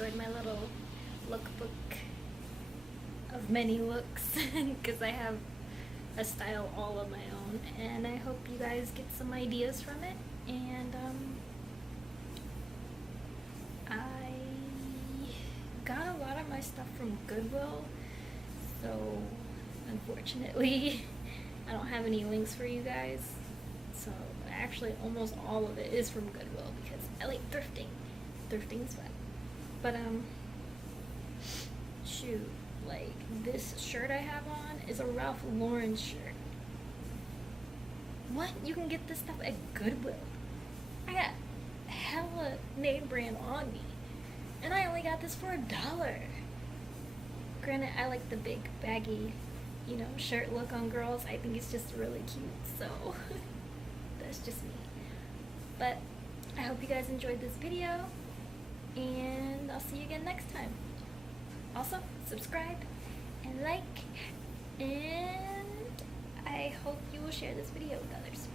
enjoyed my little lookbook of many looks because I have a style all of my own, and I hope you guys get some ideas from it. And I got a lot of my stuff from Goodwill, so unfortunately I don't have any links for you guys. So actually almost all of it is from Goodwill because I like thrifting. Thrifting's fun. But shoot, like this shirt I have on is a Ralph Lauren shirt. What? You can get this stuff at Goodwill. I got hella name brand on me, and I only got this for $1. Granted, I like the big baggy, shirt look on girls. I think it's just really cute, so that's just me. But I hope you guys enjoyed this video, and I'll see you again next time. Also, subscribe and like, and I hope you will share this video with others.